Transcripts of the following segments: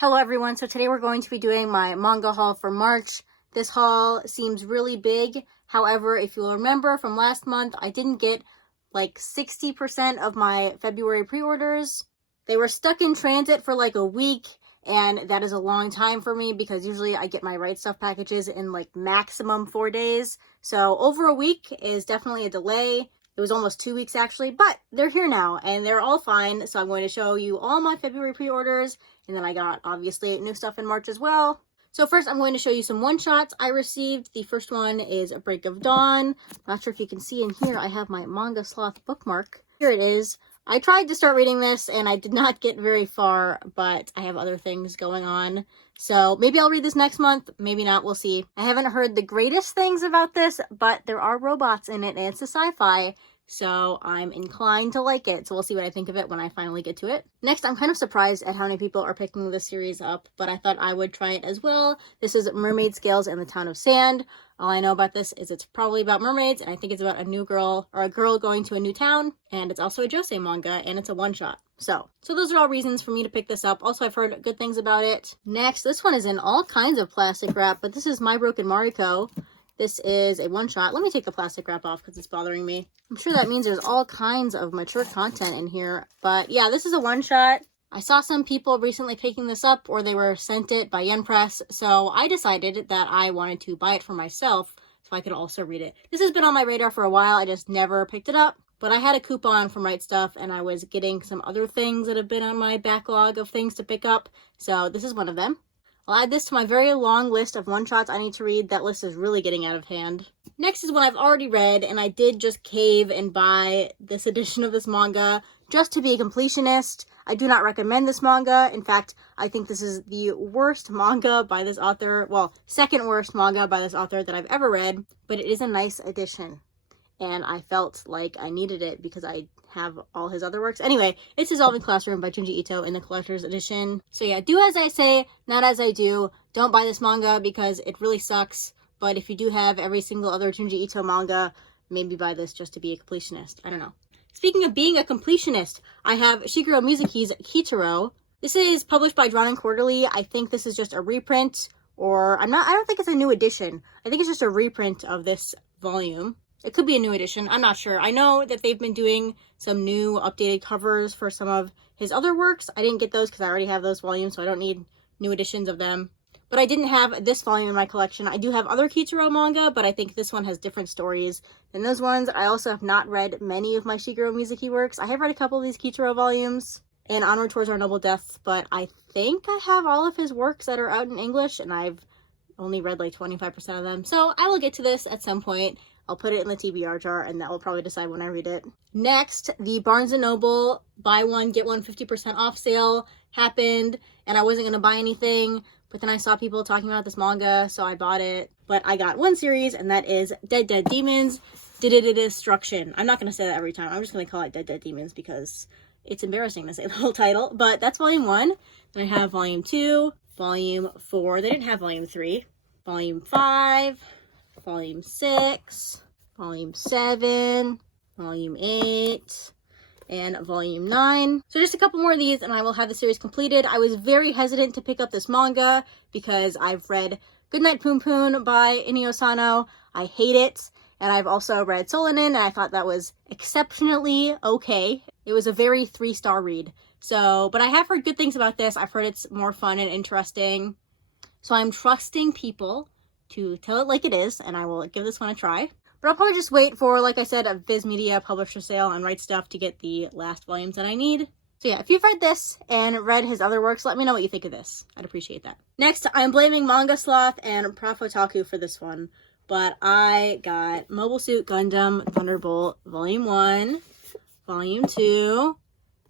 Hello everyone, so today we're going to be doing my manga haul for March. This haul seems really big, however, if you'll remember from last month, I didn't get like 60% of my February pre-orders. They were stuck in transit for like a week, and that is a long time for me because usually I get my Right Stuff packages in like maximum 4 days. So over a week is definitely a delay. It was almost 2 weeks actually, but they're here now and they're all fine. So I'm going to show you all my February pre-orders, and then I got obviously new stuff in March as well. So first I'm going to show you some one-shots I received. The first one is A Break of Dawn. Not sure if you can see in here, I have my Manga Sloth bookmark. Here it is. I tried to start reading this and I did not get very far, but I have other things going on. So maybe I'll read this next month, maybe not, we'll see. I haven't heard the greatest things about this, but there are robots in it and it's a sci-fi, so I'm inclined to like it. So we'll see what I think of it when I finally get to it. Next, I'm kind of surprised at how many people are picking this series up, but I thought I would try it as well. This is Mermaid Scales and the Town of Sand. All I know about this is it's probably about mermaids, and I think it's about a new girl, or a girl going to a new town, and it's also a josei manga, and it's a one-shot. So those are all reasons for me to pick this up. Also, I've heard good things about it. Next, this one is in all kinds of plastic wrap, but this is My Broken Mariko. This is a one-shot. Let me take the plastic wrap off because it's bothering me. I'm sure that means there's all kinds of mature content in here, but yeah, this is a one-shot. I saw some people recently picking this up, or they were sent it by Yen Press, so I decided that I wanted to buy it for myself so I could also read it. This has been on my radar for a while, I just never picked it up, but I had a coupon from Right Stuff, and I was getting some other things that have been on my backlog of things to pick up, so this is one of them. I'll add this to my very long list of one-shots I need to read. That list is really getting out of hand. Next is one I've already read, and I did just cave and buy this edition of this manga just to be a completionist. I do not recommend this manga. In fact, I think this is the worst manga by this author. Well, second worst manga by this author that I've ever read, but it is a nice edition. And I felt like I needed it because I have all his other works. Anyway, it's Dissolving Classroom by Junji Ito in the collector's edition. So yeah, do as I say, not as I do. Don't buy this manga because it really sucks. But if you do have every single other Junji Ito manga, maybe buy this just to be a completionist. I don't know. Speaking of being a completionist, I have Shigeru Mizuki's Kitaro. This is published by Drawn and Quarterly. I think this is just a reprint, or I don't think it's a new edition. I think it's just a reprint of this volume. It could be a new edition. I'm not sure. I know that they've been doing some new updated covers for some of his other works. I didn't get those because I already have those volumes, so I don't need new editions of them. But I didn't have this volume in my collection. I do have other Kitaro manga, but I think this one has different stories than those ones. I also have not read many of my Shigeru Mizuki works. I have read a couple of these Kitaro volumes and Onward Towards Our Noble Death, but I think I have all of his works that are out in English, and I've only read like 25% of them. So I will get to this at some point. I'll put it in the TBR jar, and that will probably decide when I read it. Next, the Barnes & Noble buy one, get one 50% off sale happened, and I wasn't going to buy anything, but then I saw people talking about this manga, so I bought it. But I got one series, and that is Dead Dead Demons, Destruction. I'm not going to say that every time. I'm just going to call it Dead Dead Demons because it's embarrassing to say the whole title. But that's volume 1. Then I have volume 2, volume 4. They didn't have volume 3. Volume 5. Volume 6, Volume 7, Volume 8, and Volume 9. So just a couple more of these and I will have the series completed. I was very hesitant to pick up this manga because I've read Goodnight Poon Poon by Inio Sano. I hate it. And I've also read Solanin, and I thought that was exceptionally okay. It was a very 3-star read. So, but I have heard good things about this. I've heard it's more fun and interesting. So I'm trusting people to tell it like it is, and I will give this one a try. But I'll probably just wait for, like I said, a Viz Media publisher sale on Right Stuff to get the last volumes that I need. So yeah, if you've read this and read his other works, let me know what you think of this. I'd appreciate that. Next, I'm blaming Manga Sloth and Prof Otaku for this one, but I got Mobile Suit Gundam Thunderbolt Volume 1, Volume 2,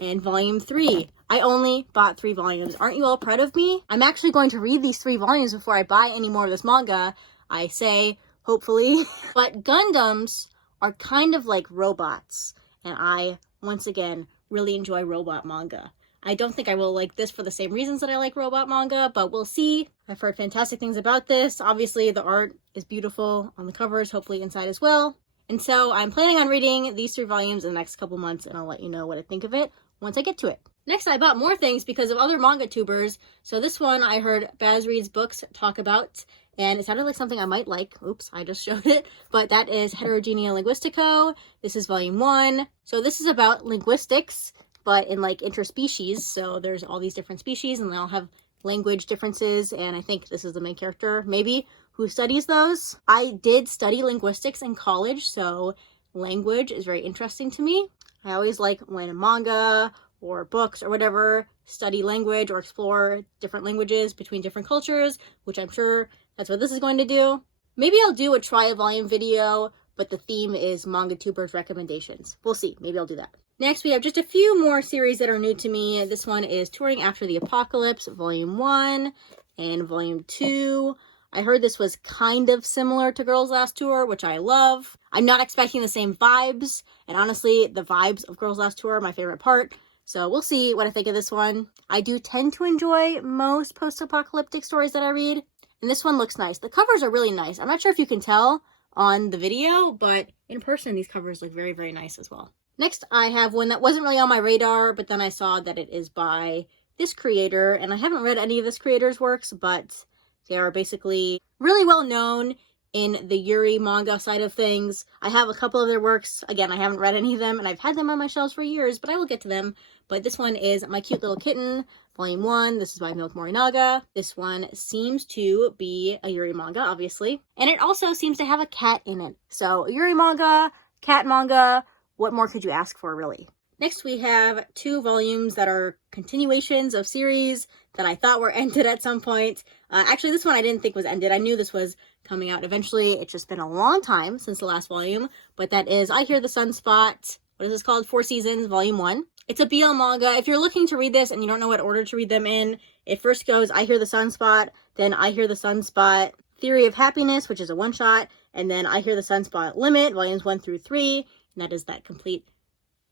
and Volume 3. I only bought 3 volumes. Aren't you all proud of me? I'm actually going to read these 3 volumes before I buy any more of this manga. I say, hopefully. But Gundams are kind of like robots. And I, once again, really enjoy robot manga. I don't think I will like this for the same reasons that I like robot manga, but we'll see. I've heard fantastic things about this. Obviously, the art is beautiful on the covers, hopefully inside as well. And so I'm planning on reading these 3 volumes in the next couple months, and I'll let you know what I think of it once I get to it. Next, I bought more things because of other manga tubers. So this one I heard Baz Reads Books talk about, and it sounded like something I might like. Oops, I just showed it. But that is Heterogenea Linguistico. This is volume 1. So this is about linguistics, but in like interspecies. So there's all these different species, and they all have language differences, and I think this is the main character, maybe, who studies those. I did study linguistics in college, so language is very interesting to me. I always like when manga or books or whatever study language or explore different languages between different cultures, which I'm sure that's what this is going to do. Maybe I'll do a try a volume video, but the theme is manga tubers recommendations. We'll see. Maybe I'll do that. Next, we have just a few more series that are new to me. This one is Touring After the Apocalypse, Volume 1 and Volume 2. I heard this was kind of similar to Girls Last Tour, which I love. I'm not expecting the same vibes, and honestly, the vibes of Girls Last Tour are my favorite part. So we'll see what I think of this one. I do tend to enjoy most post-apocalyptic stories that I read, and this one looks nice. The covers are really nice. I'm not sure if you can tell on the video, but in person, these covers look very, very nice as well. Next, I have one that wasn't really on my radar, but then I saw that it is by this creator, and I haven't read any of this creator's works, but they are basically really well known in the Yuri manga side of things. I have a couple of their works. Again, I haven't read any of them, and I've had them on my shelves for years, but I will get to them. But this one is My Cute Little Kitten, Volume 1. This is by Milk Morinaga. This one seems to be a Yuri manga, obviously. And it also seems to have a cat in it. So, Yuri manga, cat manga, what more could you ask for, really? Next, we have 2 volumes that are continuations of series that I thought were ended at some point. Actually, this one I didn't think was ended. I knew this was coming out eventually. It's just been a long time since the last volume. But that is I Hear the Sunspot. What is this called? 4 Seasons, Volume 1. It's a BL manga. If you're looking to read this and you don't know what order to read them in, it first goes I Hear the Sunspot, then I Hear the Sunspot, Theory of Happiness, which is a one-shot, and then I Hear the Sunspot Limit, Volumes 1 through 3. And that is that complete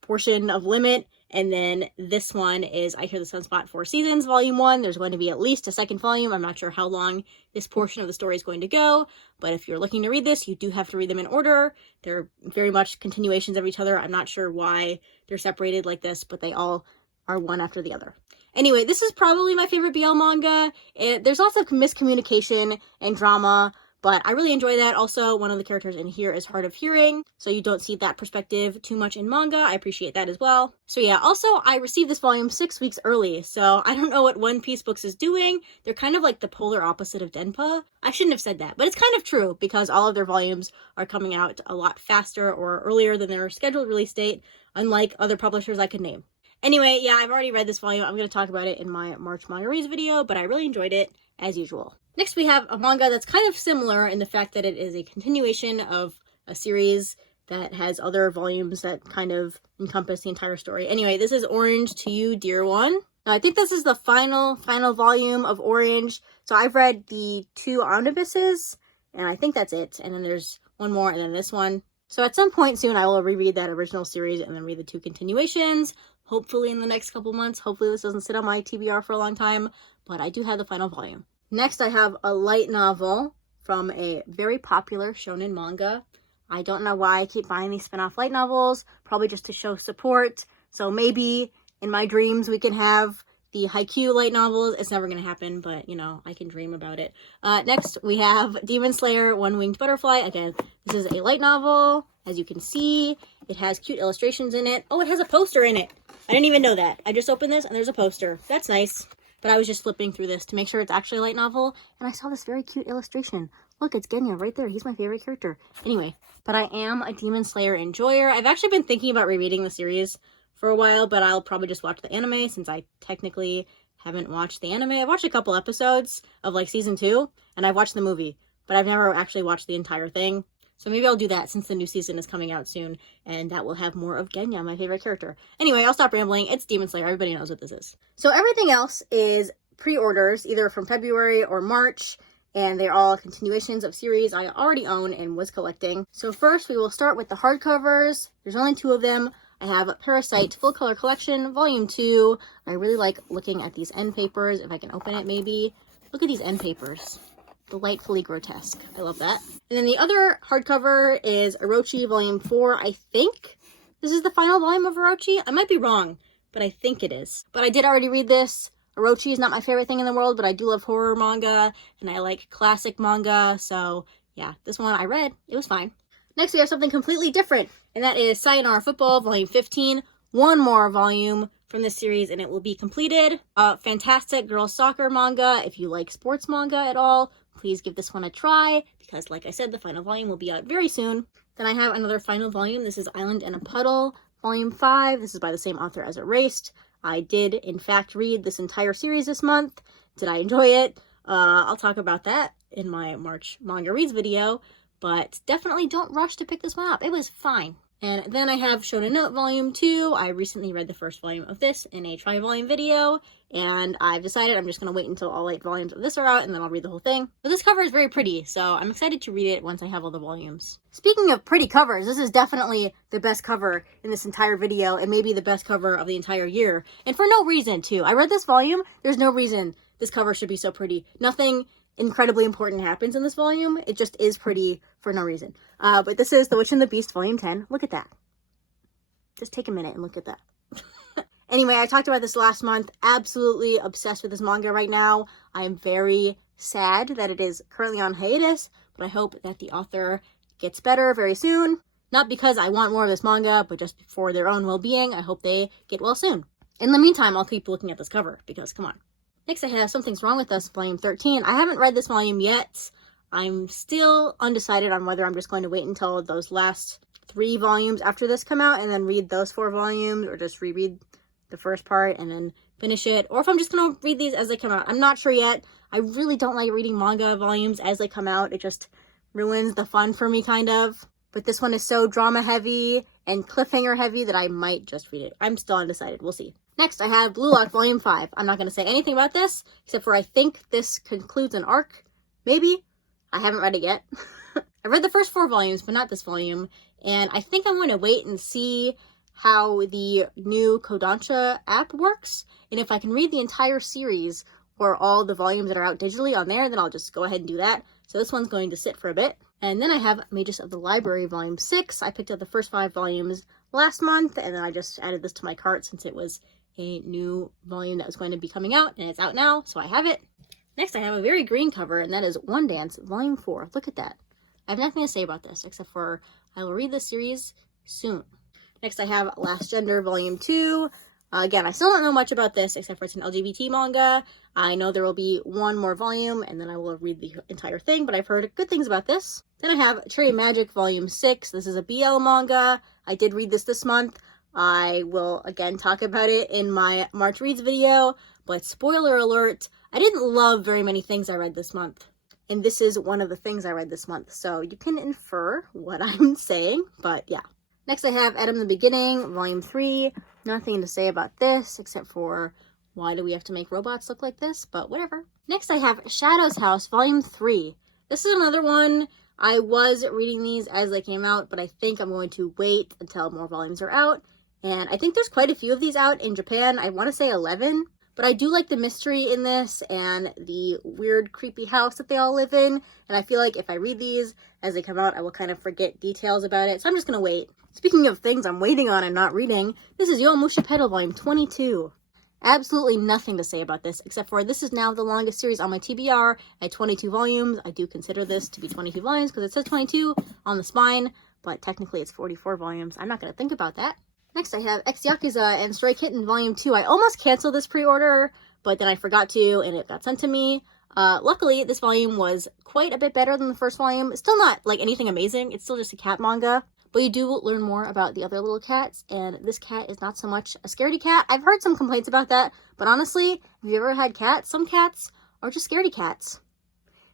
portion of Limit. And then this one is I Hear the Sunspot 4 Seasons, Volume 1. There's going to be at least a second volume. I'm not sure how long this portion of the story is going to go, but if you're looking to read this, you do have to read them in order. They're very much continuations of each other. I'm not sure why they're separated like this, but they all are one after the other. Anyway, this is probably my favorite BL manga. There's lots of miscommunication and drama, but I really enjoy that. Also, one of the characters in here is hard of hearing, so you don't see that perspective too much in manga. I appreciate that as well. So yeah, also, I received this volume 6 weeks early, so I don't know what One Piece Books is doing. They're kind of like the polar opposite of Denpa. I shouldn't have said that, but it's kind of true because all of their volumes are coming out a lot faster or earlier than their scheduled release date, unlike other publishers I could name. Anyway, yeah, I've already read this volume. I'm going to talk about it in my March Manga Reads video, but I really enjoyed it, as usual. Next, we have a manga that's kind of similar in the fact that it is a continuation of a series that has other volumes that kind of encompass the entire story. Anyway, this is Orange to You, Dear One. Now, I think this is the final volume of Orange. So I've read the 2 omnibuses, and I think that's it. And then there's one more, and then this one. So at some point soon, I will reread that original series and then read the 2 continuations. Hopefully in the next couple months. Hopefully this doesn't sit on my TBR for a long time, but I do have the final volume. Next, I have a light novel from a very popular shonen manga. I don't know why I keep buying these spin-off light novels, probably just to show support. So maybe in my dreams we can have the Haikyuu light novels. It's never going to happen, but, you know, I can dream about it. Next, we have Demon Slayer, One Winged Butterfly. Again, this is a light novel. As you can see, it has cute illustrations in it. Oh, it has a poster in it. I didn't even know that. I just opened this and there's a poster. That's nice. But I was just flipping through this to make sure it's actually a light novel, and I saw this very cute illustration. Look, it's Genya right there. He's my favorite character. Anyway, but I am a Demon Slayer enjoyer. I've actually been thinking about rereading the series for a while, but I'll probably just watch the anime since I technically haven't watched the anime. I've watched a couple episodes of like season 2, and I've watched the movie, but I've never actually watched the entire thing. So maybe I'll do that since the new season is coming out soon, and that will have more of Genya, my favorite character. Anyway, I'll stop rambling. It's Demon Slayer. Everybody knows what this is. So everything else is pre-orders, either from February or March, and they're all continuations of series I already own and was collecting. So first, we will start with the hardcovers. There's only 2 of them. I have Parasite Full Color Collection, Volume 2. I really like looking at these end papers. If I can open it, maybe. Look at these end papers. Delightfully grotesque. I love that. And then the other hardcover is Orochi Volume 4. I think this is the final volume of Orochi. I might be wrong, but I think it is. But I did already read this. Orochi is not my favorite thing in the world, but I do love horror manga, and I like classic manga, so yeah, this one I read. It was fine. Next, we have something completely different, and that is Sayonara Football, Volume 15. One more volume from this series, and it will be completed. Fantastic girls soccer manga. If you like sports manga at all, please give this one a try, because like I said, the final volume will be out very soon. Then I have another final volume. This is Island in a Puddle, Volume 5. This is by the same author as Erased. I did, in fact, read this entire series this month. Did I enjoy it? I'll talk about that in my March Manga Reads video, but definitely don't rush to pick this one up. It was fine. And then I have Shonen Note Volume 2. I recently read the first volume of this in a tri-volume video, and I've decided I'm just going to wait until all 8 volumes of this are out, and then I'll read the whole thing. But this cover is very pretty, so I'm excited to read it once I have all the volumes. Speaking of pretty covers, this is definitely the best cover in this entire video, and maybe the best cover of the entire year. And for no reason, too. I read this volume. There's no reason this cover should be so pretty. Nothing incredibly important happens in this volume. It just is pretty for no reason. But this is The Witch and the Beast, Volume 10. Look at that. Just take a minute and look at that. Anyway, I talked about this last month. Absolutely obsessed with this manga right now. I am very sad that it is currently on hiatus, but I hope that the author gets better very soon. Not because I want more of this manga, but just for their own well-being. I hope they get well soon. In the meantime, I'll keep looking at this cover, because come on. Next, I have Something's Wrong With Us, Volume 13. I haven't read this volume yet. I'm still undecided on whether I'm just going to wait until those last 3 volumes after this come out and then read those 4 volumes, or just reread the first part and then finish it, or if I'm just going to read these as they come out. I'm not sure yet. I really don't like reading manga volumes as they come out. It just ruins the fun for me, kind of. But this one is so drama heavy and cliffhanger heavy that I might just read it. I'm still undecided. We'll see. Next, I have Blue Lock Volume 5. I'm not going to say anything about this, except for I think this concludes an arc. Maybe. I haven't read it yet. I read the first 4 volumes, but not this volume. And I think I'm going to wait and see how the new Kodansha app works. And if I can read the entire series, or all the volumes that are out digitally on there, then I'll just go ahead and do that. So this one's going to sit for a bit. And then I have Mages of the Library Volume 6. I picked up the first 5 volumes last month, and then I just added this to my cart since it was a new volume that was going to be coming out, and it's out now, so I have it. Next, I have a very green cover, and that is One Dance Volume 4. Look at that. I have nothing to say about this, except for I will read this series soon. Next, I have Last Gender Volume 2. Again, I still don't know much about this, except for it's an LGBT manga. I know there will be 1 more volume, and then I will read the entire thing, but I've heard good things about this. Then I have Cherry Magic Volume 6. This is a BL manga. I did read this month. I will, again, talk about it in my March Reads video, but spoiler alert, I didn't love very many things I read this month. And this is one of the things I read this month, so you can infer what I'm saying, but yeah. Next, I have Adam the Beginning, Volume 3. Nothing to say about this, except for why do we have to make robots look like this, but whatever. Next, I have Shadow's House, Volume 3. This is another one. I was reading these as they came out, but I think I'm going to wait until more volumes are out. And I think there's quite a few of these out in Japan. I want to say 11. But I do like the mystery in this and the weird, creepy house that they all live in. And I feel like if I read these as they come out, I will kind of forget details about it. So I'm just going to wait. Speaking of things I'm waiting on and not reading, this is Yowamushi Pedal Volume 22. Absolutely nothing to say about this, except for this is now the longest series on my TBR at 22 volumes. I do consider this to be 22 volumes because it says 22 on the spine, but technically it's 44 volumes. I'm not going to think about that. Next, I have Ex Yakuza and Stray Kitten Volume 2. I almost canceled this pre-order, but then I forgot to, and it got sent to me. Luckily, this volume was quite a bit better than the first volume. It's still not, like, anything amazing. It's still just a cat manga. But you do learn more about the other little cats, and this cat is not so much a scaredy cat. I've heard some complaints about that, but honestly, if you've ever had cats, some cats are just scaredy cats.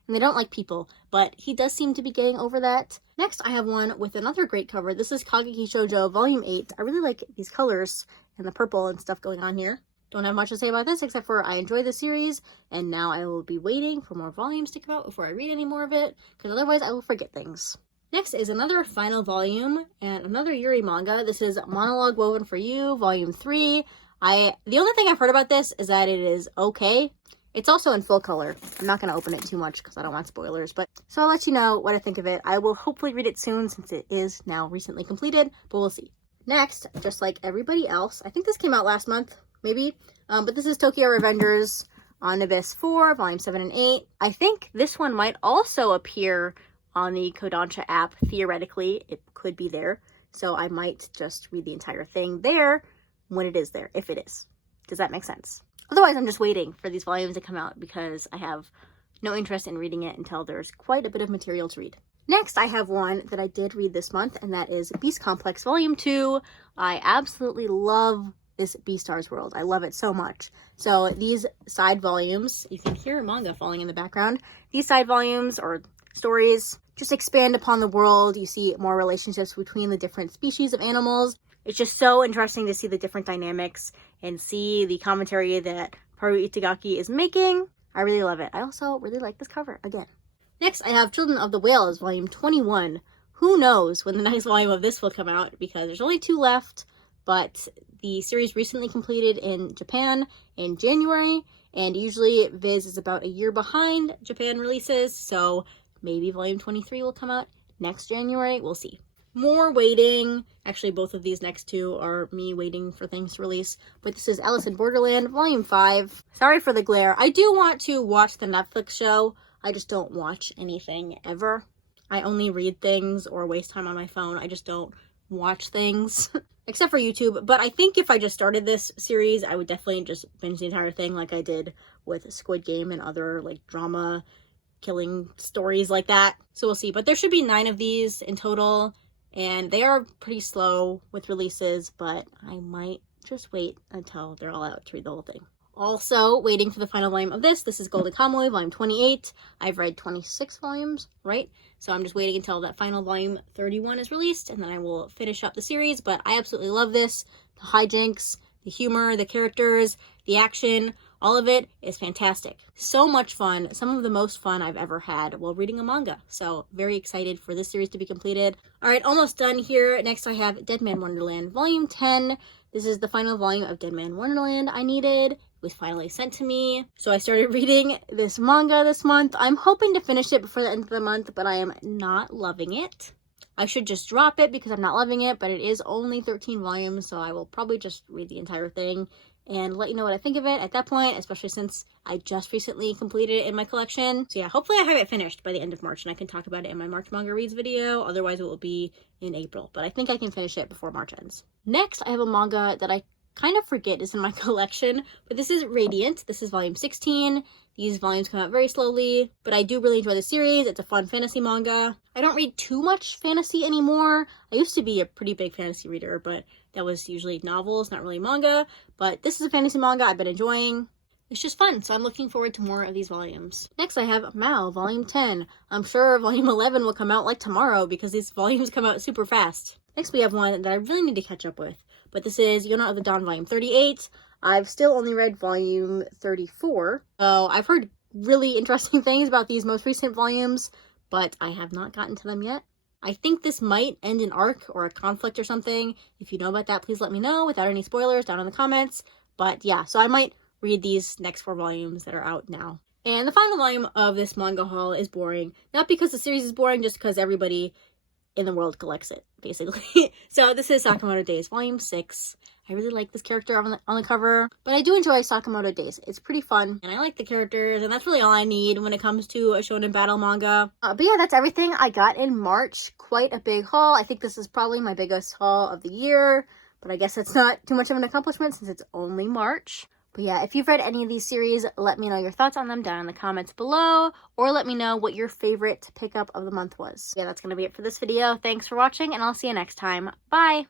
And they don't like people, but he does seem to be getting over that. Next, I have one with another great cover. This is Kageki Shoujo Volume 8. I really like these colors and the purple and stuff going on here. Don't have much to say about this, except for I enjoy the series, and now I will be waiting for more volumes to come out before I read any more of it, because otherwise I will forget things. Next is another final volume, and another Yuri manga. This is Monologue Woven for You, Volume 3. The only thing I've heard about this is that it is okay. It's also in full color. I'm not going to open it too much because I don't want spoilers, but so I'll let you know what I think of it. I will hopefully read it soon since it is now recently completed, but we'll see. Next, just like everybody else, I think this came out last month, maybe, but this is Tokyo Revengers Omnibus 4, Volume 7 and 8. I think this one might also appear on the Kodansha app. Theoretically, it could be there, so I might just read the entire thing there when it is there, if it is. Does that make sense? Otherwise, I'm just waiting for these volumes to come out because I have no interest in reading it until there's quite a bit of material to read. Next, I have one that I did read this month, and that is Beast Complex Volume 2. I absolutely love this Beastars world. I love it so much. So these side volumes, you can hear manga falling in the background. These side volumes or stories just expand upon the world. You see more relationships between the different species of animals. It's just so interesting to see the different dynamics and see the commentary that Haru Itagaki is making. I really love it. I also really like this cover again. Next, I have Children of the Whales, Volume 21. Who knows when the next volume of this will come out because there's only 2 left, but the series recently completed in Japan in January, and usually Viz is about a year behind Japan releases, so maybe Volume 23 will come out next January. We'll see. More waiting. Actually, both of these next 2 are me waiting for things to release. But this is Alice in Borderland, Volume 5. Sorry for the glare. I do want to watch the Netflix show. I just don't watch anything ever. I only read things or waste time on my phone. I just don't watch things. Except for YouTube. But I think if I just started this series, I would definitely just binge the entire thing like I did with Squid Game and other like drama killing stories like that. So we'll see. But there should be 9 of these in total. And they are pretty slow with releases, but I might just wait until they're all out to read the whole thing. Also, waiting for the final volume of this. This is Golden Kamuy, Volume 28. I've read 26 volumes, right? So I'm just waiting until that final volume 31 is released, and then I will finish up the series. But I absolutely love this. The hijinks, the humor, the characters, the action, all of it is fantastic. So much fun. Some of the most fun I've ever had while reading a manga. So very excited for this series to be completed. All right, almost done here. Next I have Dead Man Wonderland Volume 10. This is the final volume of Dead Man Wonderland I needed. It was finally sent to me. So I started reading this manga this month. I'm hoping to finish it before the end of the month, but I am not loving it. I should just drop it because I'm not loving it, but it is only 13 volumes, so I will probably just read the entire thing and let you know what I think of it at that point, especially since I just recently completed it in my collection. So yeah, hopefully I have it finished by the end of March and I can talk about it in my March Manga Reads video. Otherwise it will be in April, but I think I can finish it before March ends. Next, I have a manga that I kind of forget is in my collection, but this is Radiant. This is volume 16. These volumes come out very slowly, but I do really enjoy the series. It's a fun fantasy manga. I don't read too much fantasy anymore. I used to be a pretty big fantasy reader, but that was usually novels, not really manga. But this is a fantasy manga I've been enjoying. It's just fun, so I'm looking forward to more of these volumes. Next, I have Mao, Volume 10. I'm sure Volume 11 will come out like tomorrow because these volumes come out super fast. Next, we have one that I really need to catch up with, but this is Yona of the Dawn, Volume 38. I've still only read Volume 34, so I've heard really interesting things about these most recent volumes, but I have not gotten to them yet. I think this might end an arc or a conflict or something. If you know about that, please let me know without any spoilers down in the comments. But yeah, so I might read these next 4 volumes that are out now. And the final volume of this manga haul is boring. Not because the series is boring, just because everybody in the world collects it, basically. So this is Sakamoto Days, Volume 6. I really like this character on the cover, but I do enjoy Sakamoto Days. It's pretty fun, and I like the characters, and that's really all I need when it comes to a shonen battle manga. But yeah, that's everything I got in March. Quite a big haul. I think this is probably my biggest haul of the year, but I guess it's not too much of an accomplishment since it's only March. But yeah, if you've read any of these series, let me know your thoughts on them down in the comments below, or let me know what your favorite pickup of the month was. Yeah, that's going to be it for this video. Thanks for watching, and I'll see you next time. Bye!